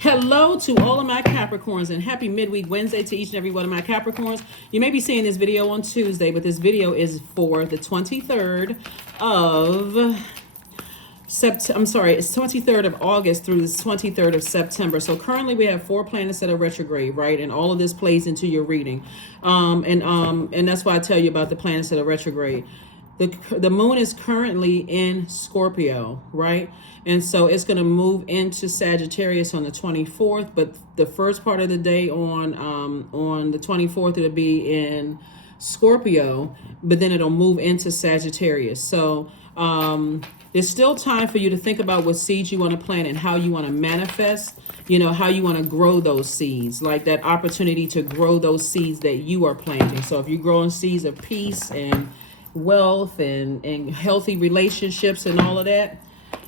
Hello to all of my Capricorns and happy midweek Wednesday to each and every one of my Capricorns. You may be seeing this video on Tuesday, but this video is for the 23rd of it's 23rd of August through the 23rd of September. So currently we have 4 planets that are retrograde, right? And all of this plays into your reading. And that's why I tell you about the planets that are retrograde. The moon is currently in Scorpio, right? And so it's going to move into Sagittarius on the 24th, but the first part of the day on the 24th it'll be in Scorpio, but then it'll move into Sagittarius. So there's still time for you to think about what seeds you want to plant and how you want to manifest, how you want to grow those seeds, like that opportunity to grow those seeds that you are planting. So if you're growing seeds of peace and wealth and healthy relationships and all of that,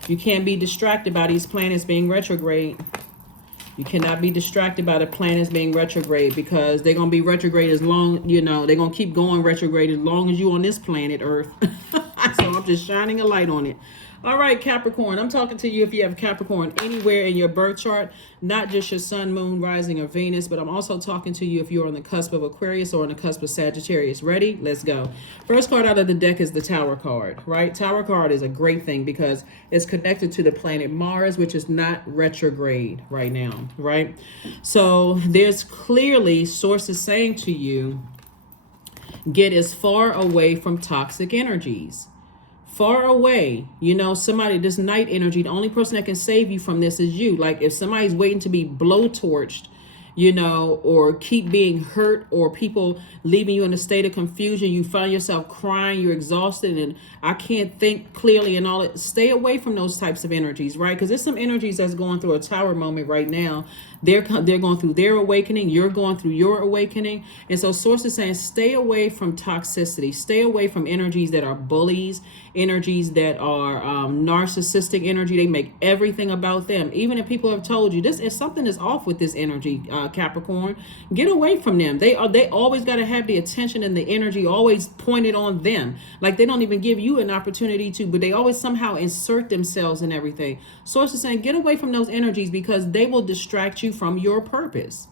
you can't be distracted by these planets being retrograde. You cannot be distracted by the planets being retrograde, because they're going to be retrograde as long, they're going to keep going retrograde as long as you're on this planet Earth. So I'm just shining a light on it. All right, Capricorn, I'm talking to you if you have Capricorn anywhere in your birth chart, not just your sun, moon, rising, or Venus, but I'm also talking to you if you're on the cusp of Aquarius or on the cusp of Sagittarius. Ready? Let's go. First card out of the deck is the Tower card, right? Tower card is a great thing because it's connected to the planet Mars, which is not retrograde right now, right? So there's clearly sources saying to you, get as far away from toxic energies. Far away, somebody, this night energy, the only person that can save you from this is you. Like if somebody's waiting to be blowtorched, or keep being hurt, or people leaving you in a state of confusion, you find yourself crying, you're exhausted, and I can't think clearly and all that. Stay away from those types of energies, right? Because there's some energies that's going through a tower moment right now. They're going through their awakening. You're going through your awakening. And so sources saying stay away from toxicity. Stay away from energies that are bullies, energies that are narcissistic energy. They make everything about them. Even if people have told you this is something is off with this energy, Capricorn, get away from them. They always got to have the attention and the energy always pointed on them. Like they don't even give you an opportunity to, but they always somehow insert themselves in everything. Sources saying get away from those energies because they will distract you from your purpose.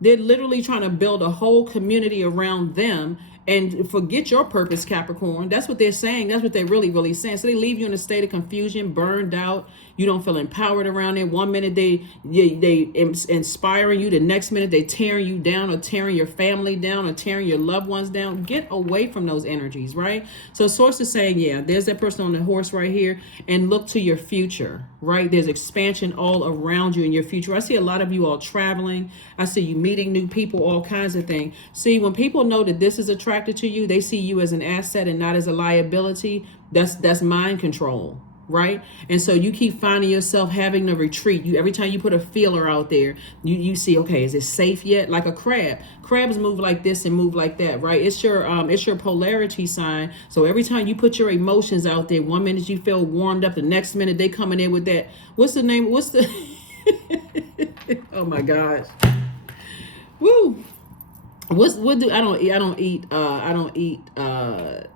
They're literally trying to build a whole community around them and forget your purpose, Capricorn. That's what they're saying. That's what they're really saying. So they leave you in a state of confusion, burned out. You don't feel empowered around it. One minute they inspiring you. The next minute they tearing you down, or tearing your family down, or tearing your loved ones down. Get away from those energies, right? So source is saying, yeah, there's that person on the horse right here, and look to your future, right? There's expansion all around you in your future. I see a lot of you all traveling. I see you meeting new people, all kinds of things. See, when people know that this is attracted to you, they see you as an asset and not as a liability. That's mind control, right? And so you keep finding yourself having to retreat. Every time you put a feeler out there, you see, okay, is it safe yet? Like a crab. Crabs move like this and move like that, right? It's your polarity sign. So every time you put your emotions out there, one minute you feel warmed up, the next minute they coming in with that. What's the name? Oh my gosh. Woo. I don't eat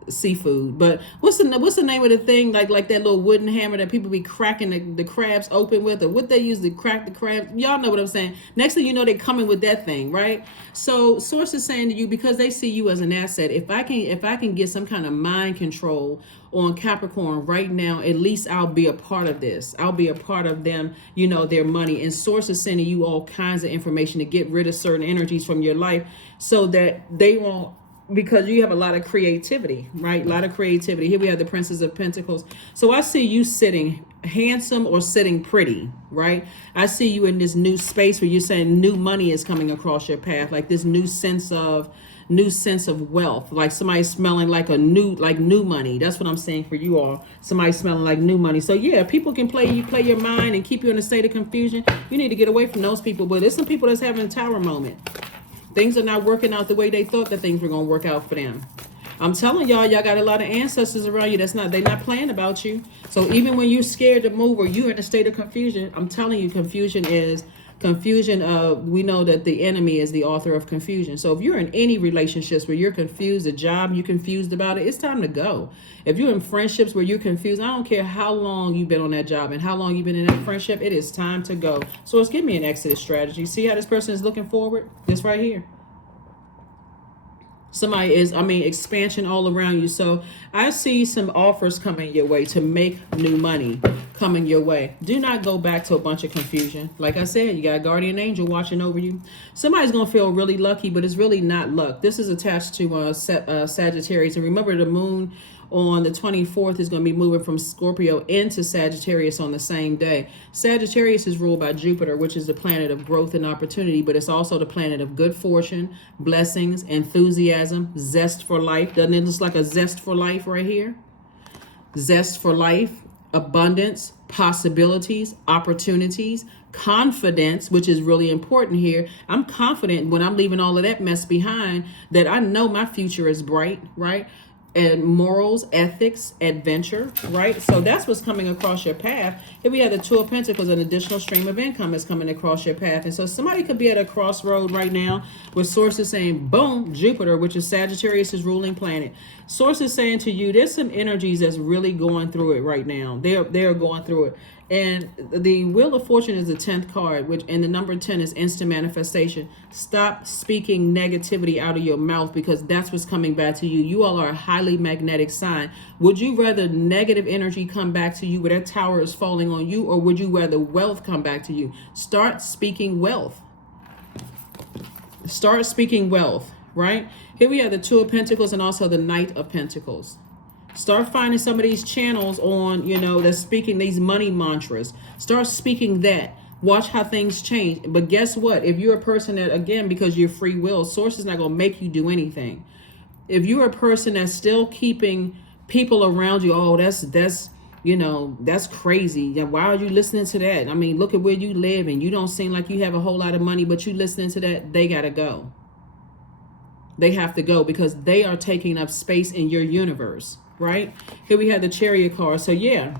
seafood, but what's the name of the thing, like that little wooden hammer that people be cracking the crabs open with, or what they use to crack the crabs? Y'all know what I'm saying. Next thing you know, they coming with that thing, right? So source is saying to you, because they see you as an asset, if I can get some kind of mind control on Capricorn right now, at least I'll be a part of this. I'll be a part of them, their money. And source is sending you all kinds of information to get rid of certain energies from your life so that they won't, because you have a lot of creativity, right? A lot of creativity. Here we have the Princess of Pentacles. So I see you sitting handsome or sitting pretty, right? I see you in this new space where you're saying new money is coming across your path, like this new sense of wealth, like somebody smelling like new money. That's what I'm saying for you all. Somebody smelling like new money. So yeah, people can play your mind and keep you in a state of confusion. You need to get away from those people. But there's some people that's having a tower moment. Things are not working out the way they thought that things were going to work out for them. I'm telling y'all got a lot of ancestors around you they're not playing about you. So even when you're scared to move or you're in a state of confusion, I'm telling you, confusion is Confusion, we know that the enemy is the author of confusion. So if you're in any relationships where you're confused, a job you're confused about it, it's time to go. If you're in friendships where you're confused, I don't care how long you've been on that job and how long you've been in that friendship, it is time to go. So let's give me an exit strategy. See how this person is looking forward? This right here. Somebody is, expansion all around you. So I see some offers coming your way to make new money coming your way. Do not go back to a bunch of confusion. Like I said, you got a guardian angel watching over you. Somebody's going to feel really lucky, but it's really not luck. This is attached to Sagittarius. And remember, the moon on the 24th is going to be moving from Scorpio into Sagittarius on the same day. Sagittarius is ruled by Jupiter, which is the planet of growth and opportunity, but it's also the planet of good fortune, blessings, enthusiasm, zest for life. Doesn't it look like a zest for life right here? Zest for life, abundance, possibilities, opportunities, confidence, which is really important here. I'm confident when I'm leaving all of that mess behind that I know my future is bright, right? And morals, ethics, adventure, right? So that's what's coming across your path. Here we have the Two of Pentacles, an additional stream of income is coming across your path. And so somebody could be at a crossroad right now with sources saying, boom, Jupiter, which is Sagittarius' ruling planet. Sources saying to you, there's some energies that's really going through it right now. They're going through it. And the Wheel of Fortune is the 10th card, and the number 10 is instant manifestation. Stop speaking negativity out of your mouth, because that's what's coming back to you. You all are a highly magnetic sign. Would you rather negative energy come back to you where that tower is falling on you, or would you rather wealth come back to you? Start speaking wealth. Start speaking wealth, right? Here we have the Two of Pentacles and also the Knight of Pentacles. Start finding some of these channels on, that's speaking these money mantras. Start speaking that. Watch how things change. But guess what? If you're a person that, again, because you're free will, source is not going to make you do anything. If you're a person that's still keeping people around you, oh, that's crazy. Yeah, why are you listening to that? Look at where you live and you don't seem like you have a whole lot of money, but you listening to that, they got to go. They have to go because they are taking up space in your universe. Right here we have the Chariot card. So yeah,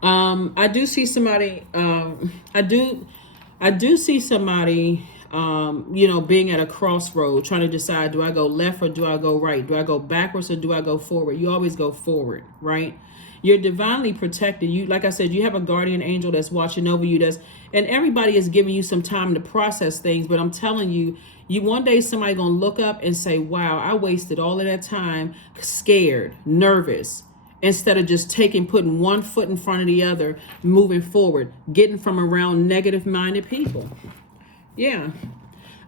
I do see somebody. I do see somebody. Being at a crossroad, trying to decide: do I go left or do I go right? Do I go backwards or do I go forward? You always go forward, right? You're divinely protected. You, like I said, you have a guardian angel that's watching over you. And everybody is giving you some time to process things. But I'm telling you, one day somebody gonna look up and say, wow, I wasted all of that time scared, nervous, instead of just putting one foot in front of the other, moving forward, getting from around negative minded people. Yeah,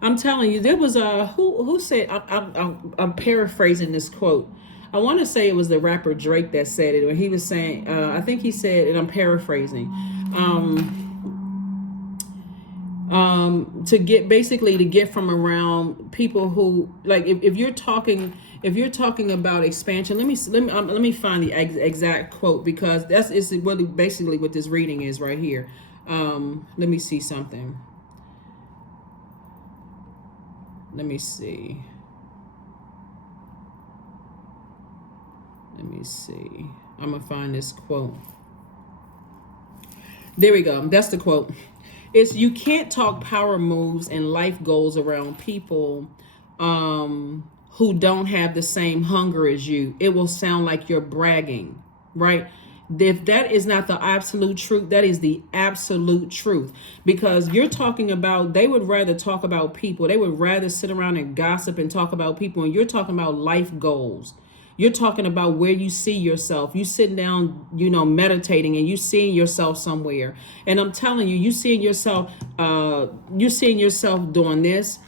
I'm telling you, there was who said, I'm paraphrasing this quote. I want to say it was the rapper Drake that said it, when he was saying, I think he said, and I'm paraphrasing, to get from around people who, like, if you're talking about expansion, let me find the exact quote, because it's really basically what this reading is right here. Let me see something. Let me see. I'm gonna find this quote. There we go. That's the quote. It's, you can't talk power moves and life goals around people who don't have the same hunger as you. It will sound like you're bragging, right? If that is not the absolute truth, that is the absolute truth. Because you're talking about, they would rather talk about people. They would rather sit around and gossip and talk about people. And you're talking about life goals. You're talking about where you see yourself. You sitting down, meditating, and you seeing yourself somewhere. And I'm telling you, you seeing yourself doing this.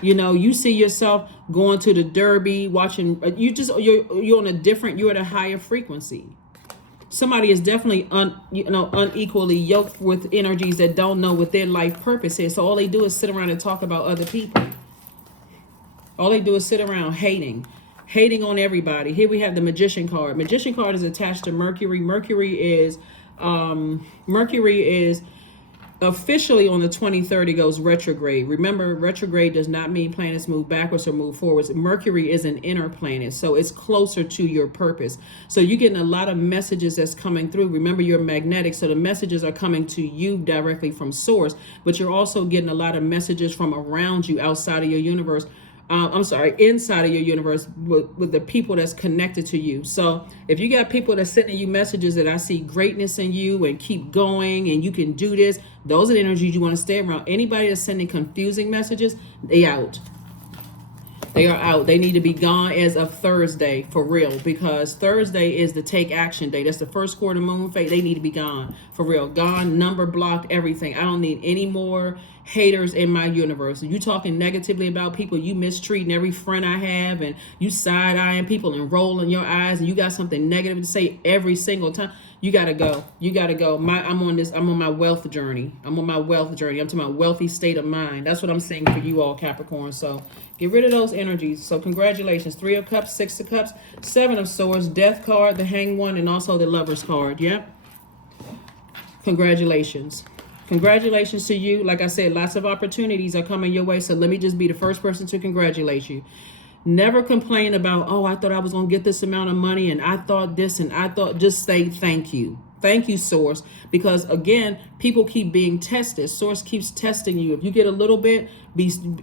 You see yourself going to the Derby, watching. You're on a different. You're at a higher frequency. Somebody is definitely unequally yoked with energies that don't know what their life purpose is. So all they do is sit around and talk about other people. All they do is sit around hating on everybody. Here we have the Magician card. Magician card is attached to Mercury. Mercury is Officially on the 23rd, it goes retrograde. Remember, retrograde does not mean planets move backwards or move forwards. Mercury is an inner planet, so it's closer to your purpose. So you're getting a lot of messages that's coming through. Remember, you're magnetic, so the messages are coming to you directly from source, but you're also getting a lot of messages from around you, outside of your universe. Inside of your universe with the people that's connected to you. So if you got people that's sending you messages that I see greatness in you and keep going and you can do this, those are the energies you want to stay around. Anybody that's sending confusing messages, they out. They are out. They need to be gone as of Thursday, for real, because Thursday is the take action day. That's the first quarter moon phase. They need to be gone, for real. Gone, number blocked, everything. I don't need any more haters in my universe. You talking negatively about people, you mistreating every friend I have, and you side-eyeing people and rolling your eyes, and you got something negative to say every single time. You gotta go. You gotta go. I'm on my wealth journey. I'm talking about wealthy state of mind. That's what I'm saying for you all, Capricorn. So get rid of those energies. So congratulations. 3 of Cups, 6 of Cups, 7 of Swords, Death card, the Hanged One, and also the Lover's card. Yep. Congratulations. Congratulations to you. Like I said, lots of opportunities are coming your way. So let me just be the first person to congratulate you. Never complain about, oh, I thought I was going to get this amount of money and I thought this and I thought, just say thank you. Thank you, Source. Because again, people keep being tested. Source keeps testing you. If you get a little bit,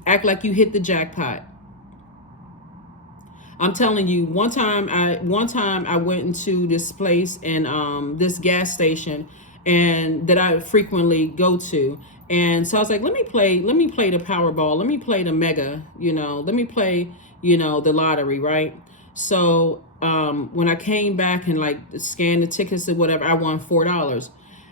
act like you hit the jackpot. I'm telling you, one time I went into this place and this gas station and that I frequently go to. And so I was like, let me play the Powerball. Let me play the Mega, let me play, the lottery, right? So when I came back and like scanned the tickets or whatever, I won $4.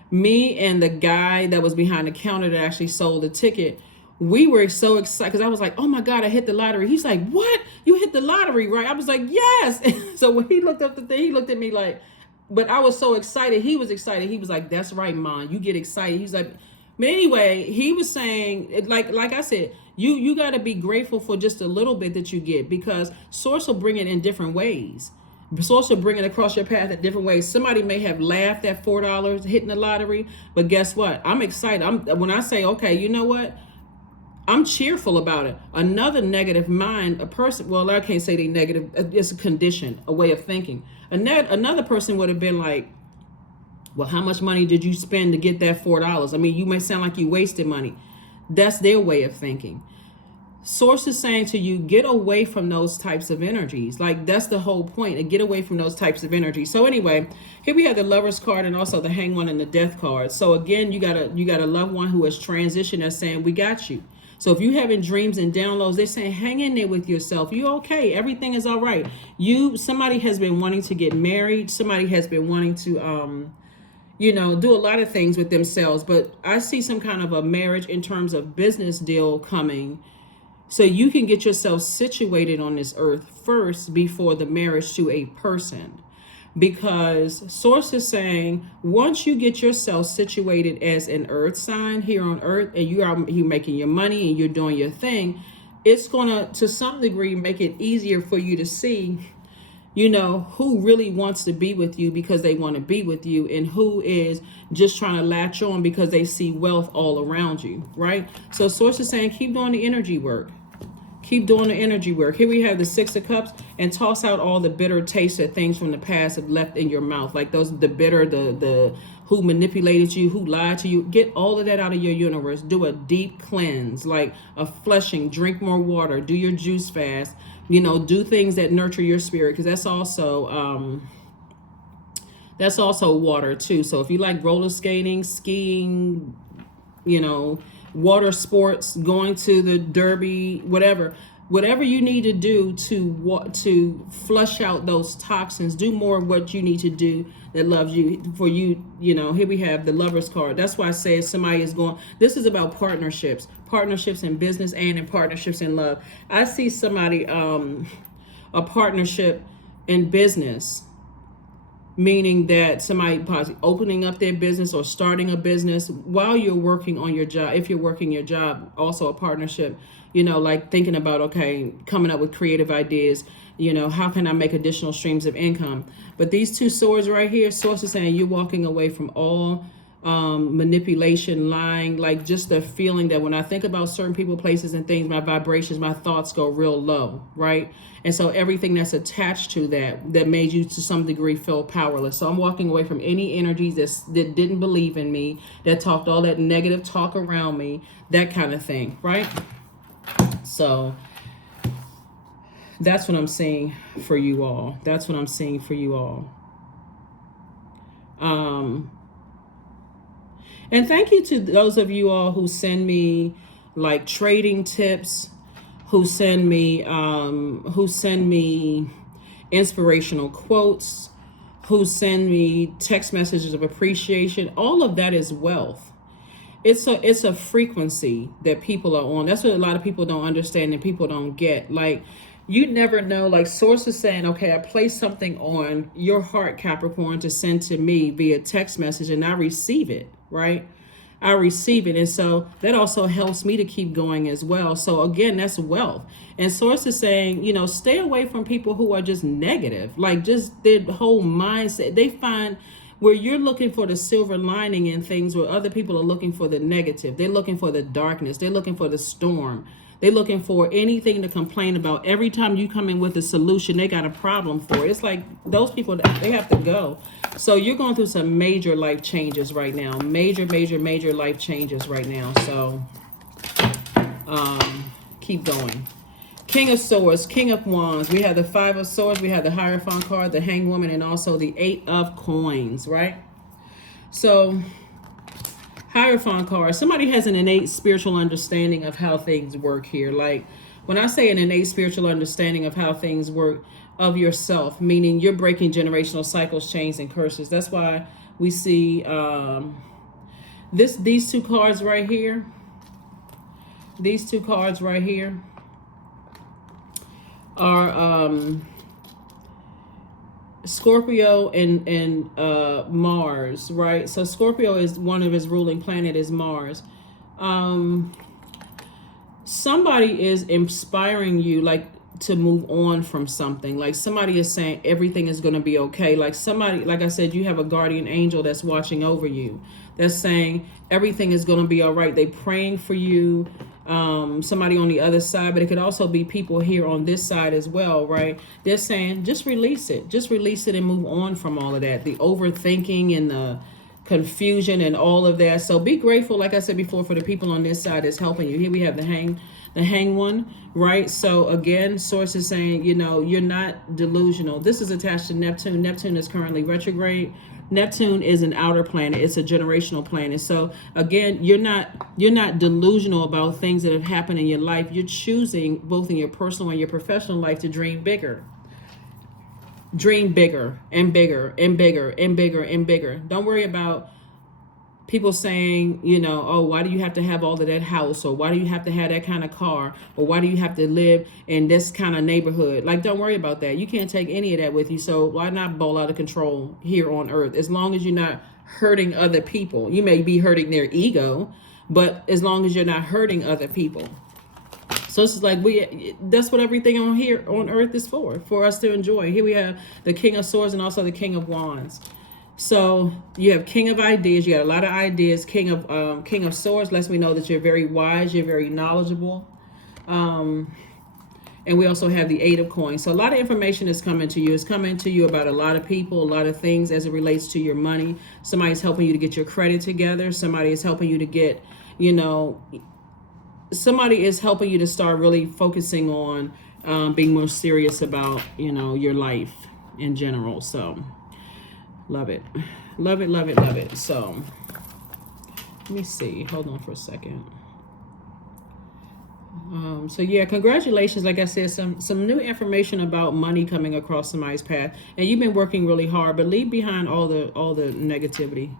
Me and the guy that was behind the counter that actually sold the ticket, we were so excited because I was like, oh my God, I hit the lottery. He's like, what? You hit the lottery, right? I was like, yes. So when he looked up the thing, he looked at me like, but I was so excited. He was excited. He was like, that's right, Mom. You get excited. He's like, but anyway, he was saying, like I said, you got to be grateful for just a little bit that you get, because Source will bring it in different ways. Source will bring it across your path in different ways. Somebody may have laughed at $4 hitting the lottery, but guess what? I'm excited. When I say, okay, you know what? I'm cheerful about it. Another negative mind, a person, well, I can't say they negative. It's a condition, a way of thinking. Another person would have been like, well, how much money did you spend to get that $4? I mean, you may sound like you wasted money. That's their way of thinking. Source is saying to you, get away from those types of energies. Like, that's the whole point, and get away from those types of energies. So anyway, here we have the Lover's card and also the Hanged One and the Death card. So again, you got a loved one who has transitioned that's saying, we got you. So if you're having dreams and downloads, they're saying, hang in there with yourself. You're okay. Everything is all right. Somebody has been wanting to get married. Somebody has been wanting to, do a lot of things with themselves. But I see some kind of a marriage in terms of business deal coming. So you can get yourself situated on this earth first before the marriage to a person. Because Source is saying, once you get yourself situated as an earth sign here on earth, and you're making your money and you're doing your thing, it's going to some degree, make it easier for you to see, who really wants to be with you because they want to be with you, and who is just trying to latch on because they see wealth all around you, right? So Source is saying, keep doing the energy work. Keep doing the energy work. Here we have the 6 of Cups, and toss out all the bitter taste of things from the past have left in your mouth. Like the bitter, the who manipulated you, who lied to you. Get all of that out of your universe. Do a deep cleanse, like a flushing. Drink more water. Do your juice fast. Do things that nurture your spirit, because that's also water too. So if you like roller skating, skiing, water sports, going to the derby, whatever you need to do to flush out those toxins, do more of what you need to do that loves you. For you, here we have the Lover's card. That's why I say somebody is going, this is about partnerships in business and in partnerships in love. I see somebody, a partnership in business, meaning that somebody possibly opening up their business or starting a business while you're working on your job. If you're working your job, also a partnership, like thinking about, okay, coming up with creative ideas, how can I make additional streams of income? But these 2 swords right here, Source is saying you're walking away from all manipulation, lying, like just the feeling that when I think about certain people, places, and things, my vibrations, my thoughts go real low, right? And so everything that's attached to that made you to some degree feel powerless. So I'm walking away from any energies that didn't believe in me, that talked all that negative talk around me, that kind of thing, right? So that's what I'm seeing for you all. That's what I'm seeing for you all. And thank you to those of you all who send me like trading tips, who send me inspirational quotes, who send me text messages of appreciation. All of that is wealth. It's a frequency that people are on. That's what a lot of people don't understand and people don't get. Like, you never know, like sources saying, okay, I place something on your heart, Capricorn, to send to me via text message, and I receive it, right? I receive it. And so that also helps me to keep going as well. So again, that's wealth. And sources saying, you know, stay away from people who are just negative, like just their whole mindset. They find where you're looking for the silver lining in things, where other people are looking for the negative. They're looking for the darkness. They're looking for the storm. They're looking for anything to complain about. Every time you come in with a solution, they got a problem for it. It's like those people, they have to go. So you're going through some major life changes right now. Major life changes right now. So keep going. King of Swords, King of Wands. We have the Five of Swords. We have the Hierophant card, the Hanged Woman, and also the Eight of Coins, right? So Hierophant card. Somebody has an innate spiritual understanding of how things work here. Like when I say an innate spiritual understanding of how things work of yourself, meaning you're breaking generational cycles, chains, and curses. That's why we see these two cards right here. These two cards right here are Scorpio and Mars, right? So Scorpio is one of his ruling planet is Mars. Somebody is inspiring you, like, to move on from something. Like somebody is saying everything is going to be okay. Like somebody, like I said, you have a guardian angel that's watching over you, that's saying everything is going to be all right. They praying for you. Somebody on the other side, but it could also be people here on this side as well, right? They're saying just release it and move on from all of that, the overthinking and the confusion and all of that. So be grateful, like I said before, for the people on this side that's helping you. Here we have the hang one, right? So again, sources saying, you know, you're not delusional. This is attached to Neptune. Neptune is currently retrograde. Neptune is an outer planet. It's a generational planet. So again, you're not delusional about things that have happened in your life. You're choosing, both in your personal and your professional life, to dream bigger. Dream bigger and bigger and bigger and bigger and bigger. Don't worry about people saying, you know, oh, why do you have to have all of that house? Or why do you have to have that kind of car? Or why do you have to live in this kind of neighborhood? Like, don't worry about that. You can't take any of that with you. So why not bowl out of control here on earth? As long as you're not hurting other people. You may be hurting their ego, but as long as you're not hurting other people. So it's like that's what everything on here on earth is for us to enjoy. Here we have the King of Swords and also the King of Wands. So you have King of Ideas. You got a lot of ideas. King of Swords lets me know that you're very wise. You're very knowledgeable. And we also have the Eight of Coins. So a lot of information is coming to you. It's coming to you about a lot of people, a lot of things as it relates to your money. Somebody's helping you to get your credit together. Somebody is helping you to get, you know, somebody is helping you to start really focusing on being more serious about, you know, your life in general. So love it. Love it, love it, love it. So let me see. Hold on for a second. So yeah, congratulations. Like I said, some new information about money coming across somebody's path. And you've been working really hard, but leave behind all the negativity.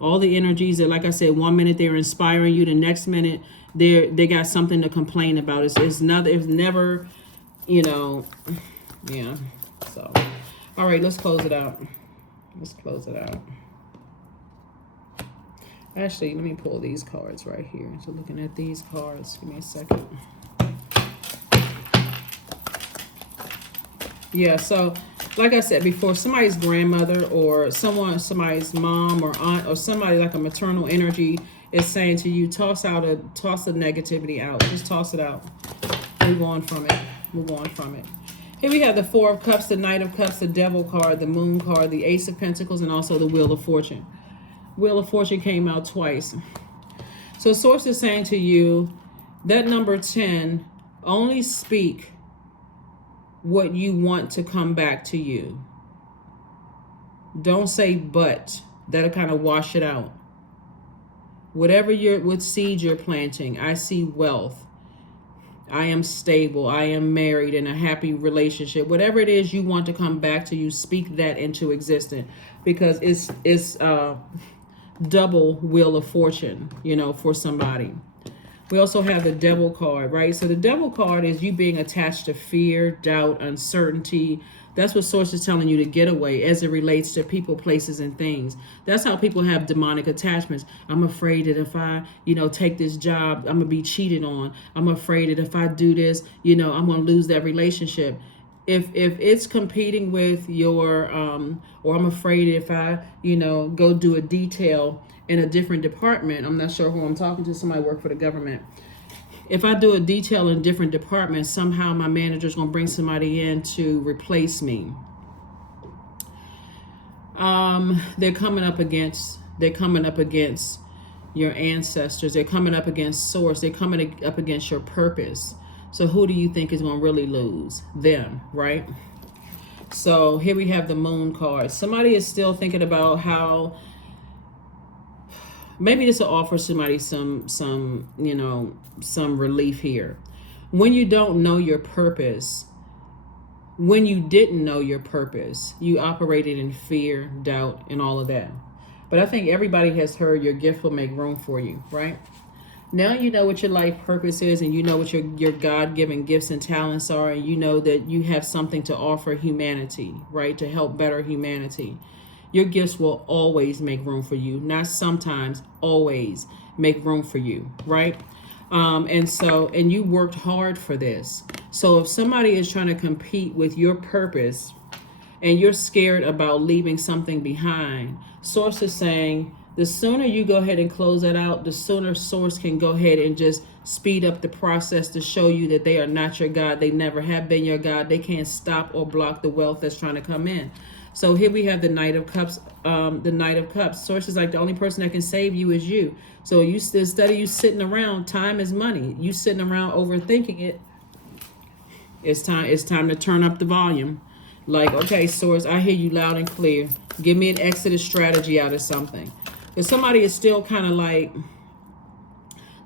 All the energies that, like I said, 1 minute they're inspiring you, the next minute they got something to complain about. It's never, you know, yeah. So all right, let's close it out. Let's close it out. Actually, let me pull these cards right here. So looking at these cards, give me a second. Yeah, so like I said before, somebody's grandmother or somebody's mom or aunt or somebody like a maternal energy is saying to you, toss the negativity out. Just toss it out. Move on from it. Move on from it. Here we have the Four of Cups, the Knight of Cups, the Devil card, the Moon card, the Ace of Pentacles, and also the Wheel of Fortune. Wheel of Fortune came out twice. So Source is saying to you that number 10, only speak what you want to come back to you. Don't say but. That'll kind of wash it out. What seed you're planting, I see wealth. I am stable. I am married in a happy relationship. Whatever it is you want to come back to you, speak that into existence, because it's double Wheel of Fortune, for somebody. We also have the Devil card, right? So the Devil card is you being attached to fear, doubt, uncertainty. That's what Source is telling you to get away as it relates to people, places, and things. That's how people have demonic attachments. I'm afraid that if I, take this job, I'm going to be cheated on. I'm afraid that if I do this, I'm going to lose that relationship. If it's competing with your, or I'm afraid if I, go do a detail in a different department, I'm not sure who I'm talking to, somebody work for the government. If I do a detail in a different department, somehow my manager's going to bring somebody in to replace me. They're coming up against your ancestors. They're coming up against Source. They're coming up against your purpose. So who do you think is going to really lose? Them, right? So here we have the Moon card. Somebody is still thinking about how maybe this will offer somebody some relief here. When you don't know your purpose, when you didn't know your purpose, you operated in fear, doubt, and all of that. But I think everybody has heard your gift will make room for you, right? Now you know what your life purpose is, and you know what your God-given gifts and talents are, and you know that you have something to offer humanity, right? To help better humanity. Your gifts will always make room for you. Not sometimes, always make room for you, right? And you worked hard for this. So if somebody is trying to compete with your purpose and you're scared about leaving something behind, Source is saying the sooner you go ahead and close that out, the sooner Source can go ahead and just speed up the process to show you that they are not your God. They never have been your God. They can't stop or block the wealth that's trying to come in. So here we have the Knight of Cups. The Knight of Cups. Source is like the only person that can save you is you. So instead of you sitting around, time is money. You sitting around overthinking it. It's time to turn up the volume. Like, okay, Source, I hear you loud and clear. Give me an exodus strategy out of something. If somebody is still kind of like,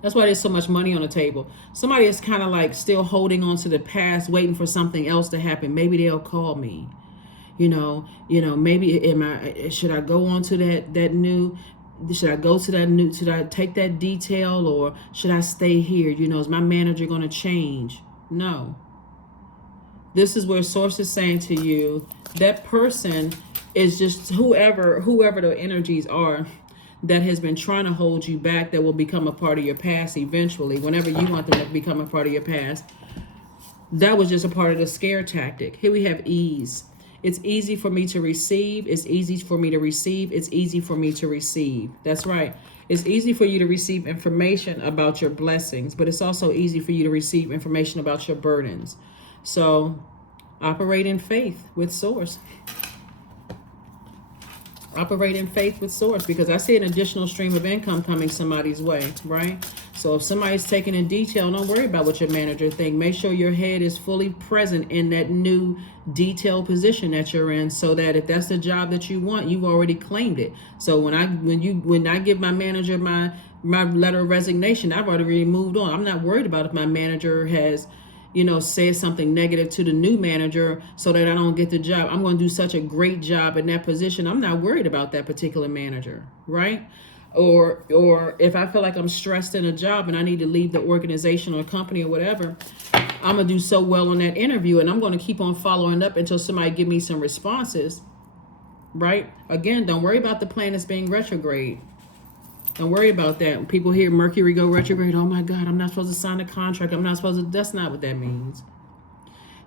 that's why there's so much money on the table. Somebody is kind of like still holding on to the past, waiting for something else to happen. Maybe they'll call me. Maybe should I go on to should I take that detail, or should I stay here? Is my manager going to change? No. This is where Source is saying to you, that person is just whoever the energies are that has been trying to hold you back, that will become a part of your past eventually, whenever you want them to become a part of your past. That was just a part of the scare tactic. Here we have ease. It's easy for me to receive. It's easy for me to receive. It's easy for me to receive. That's right. It's easy for you to receive information about your blessings, but it's also easy for you to receive information about your burdens. So operate in faith with Source. Operate in faith with Source, because I see an additional stream of income coming somebody's way, right? So if somebody's taking in detail, don't worry about what your manager thinks. Make sure your head is fully present in that new detailed position that you're in, so that if that's the job that you want, you've already claimed it. So when I give my manager my letter of resignation, I've already moved on. I'm not worried about if my manager has said something negative to the new manager so that I don't get the job. I'm going to do such a great job in that position. I'm not worried about that particular manager, right? Or if I feel like I'm stressed in a job and I need to leave the organization or company or whatever, I'm going to do so well on that interview, and I'm going to keep on following up until somebody give me some responses, right? Again, don't worry about the planets being retrograde. Don't worry about that. When people hear Mercury go retrograde, oh my God, I'm not supposed to sign a contract. That's not what that means.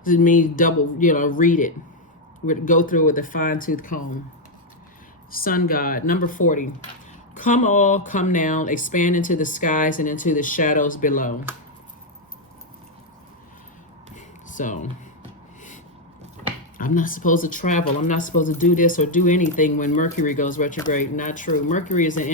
It means double, read it. We'd go through with a fine-tooth comb. Sun God, number 40. Come all, come now, expand into the skies and into the shadows below. So, I'm not supposed to travel. I'm not supposed to do this or do anything when Mercury goes retrograde. Not true. Mercury is an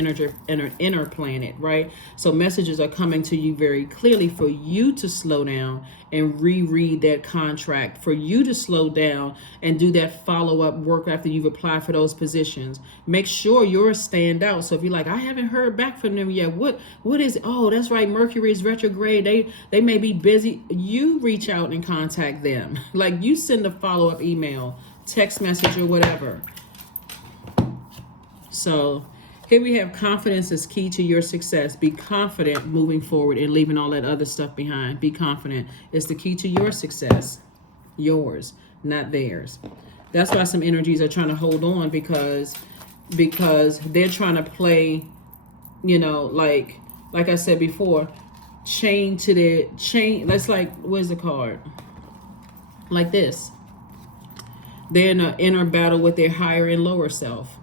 inner planet, right? So messages are coming to you very clearly for you to slow down and reread that contract, for you to slow down and do that follow-up work after you've applied for those positions. Make sure yours stand out. So if you're like, I haven't heard back from them yet, what is it? Oh, that's right, Mercury is retrograde. They may be busy. You reach out and contact them. Like, you send a follow-up email, text message, or whatever. So here we have confidence is key to your success. Be confident moving forward and leaving all that other stuff behind. Be confident. It's the key to your success. Yours, not theirs. That's why some energies are trying to hold on, because they're trying to play, you know, like I said before, chain to their chain. That's like, where's the card? Like this. They're in an inner battle with their higher and lower self.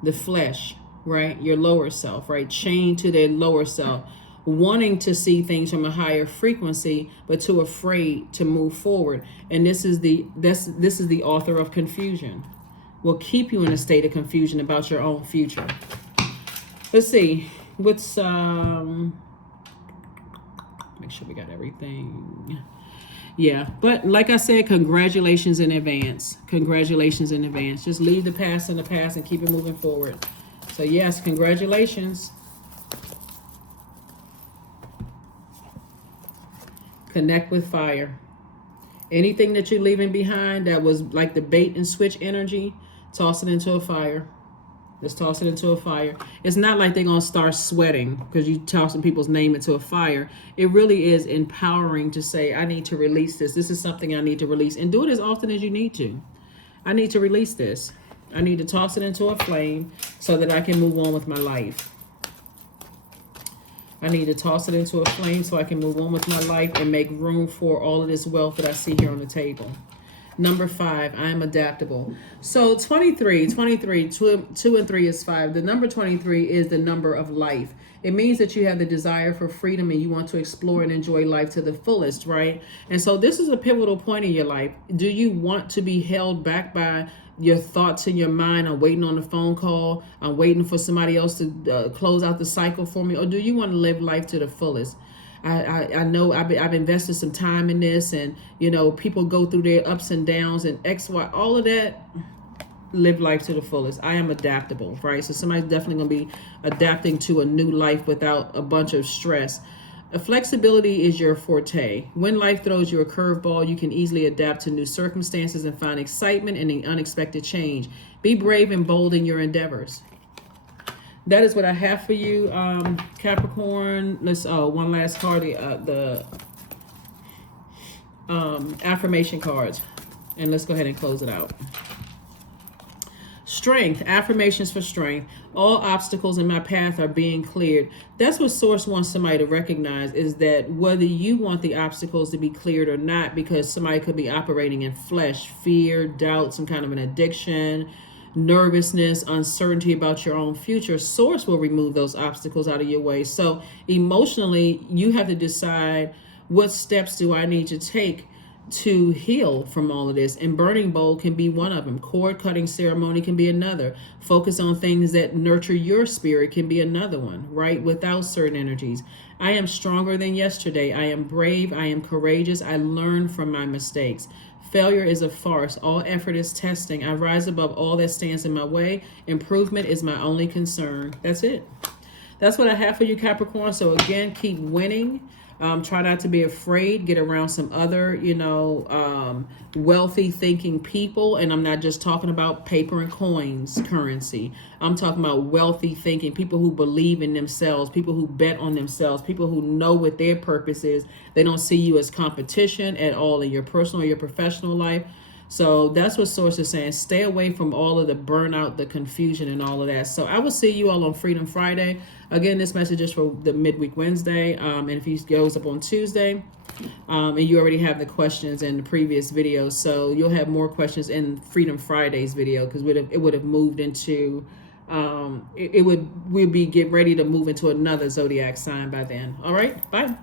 The flesh, right? Your lower self, right? Chained to their lower self, wanting to see things from a higher frequency, but too afraid to move forward. And this is the author of confusion. Will keep you in a state of confusion about your own future. Let's see. What's make sure we got everything. Yeah, but like I said, congratulations in advance. Congratulations in advance. Just leave the past in the past and keep it moving forward. So yes, congratulations. Connect with fire. Anything that you're leaving behind that was like the bait and switch energy, toss it into a fire. Let's toss it into a fire. It's not like they're going to start sweating because you tossing people's name into a fire. It really is empowering to say, I need to release this. This is something I need to release. And do it as often as you need to. I need to release this. I need to toss it into a flame so that I can move on with my life. I need to toss it into a flame so I can move on with my life and make room for all of this wealth that I see here on the table. Number 5, I am adaptable. So 23, 2 and 3 is 5. The number 23 is the number of life. It means that you have the desire for freedom and you want to explore and enjoy life to the fullest, right? And so this is a pivotal point in your life. Do you want to be held back by your thoughts in your mind? I'm waiting on the phone call. I'm waiting for somebody else to close out the cycle for me. Or do you want to live life to the fullest? I know I've invested some time in this, and you know, people go through their ups and downs and X, Y, all of that. Live life to the fullest. I am adaptable, right? So somebody's definitely going to be adapting to a new life without a bunch of stress. Flexibility is your forte. When life throws you a curveball, you can easily adapt to new circumstances and find excitement in the unexpected change. Be brave and bold in your endeavors. That is what I have for you, Capricorn. Let's one last card, the affirmation cards, and let's go ahead and close it out. Strength, affirmations for strength. All obstacles in my path are being cleared. That's what Source wants somebody to recognize, is that whether you want the obstacles to be cleared or not, because somebody could be operating in flesh, fear, doubt, some kind of an addiction, nervousness, uncertainty about your own future, Source will remove those obstacles out of your way. So emotionally, you have to decide, what steps do I need to take to heal from all of this? And burning bowl can be one of them. Cord cutting ceremony can be another. Focus on things that nurture your spirit can be another one, right? Without certain energies. I am stronger than yesterday. I am brave. I am courageous. I learn from my mistakes. Failure is a farce. All effort is testing. I rise above all that stands in my way. Improvement is my only concern. That's it. That's what I have for you, Capricorn. So again, keep winning. Try not to be afraid. Get around some other, wealthy thinking people. And I'm not just talking about paper and coins currency. I'm talking about wealthy thinking, people who believe in themselves, people who bet on themselves, people who know what their purpose is. They don't see you as competition at all in your personal or your professional life. So that's what Source is saying. Stay away from all of the burnout, the confusion, and all of that. So I will see you all on Freedom Friday. Again, this message is for the midweek Wednesday. And if he goes up on Tuesday, And you already have the questions in the previous video, so you'll have more questions in Freedom Friday's video, because it would have moved into we'll be getting ready to move into another zodiac sign by then. All right, bye.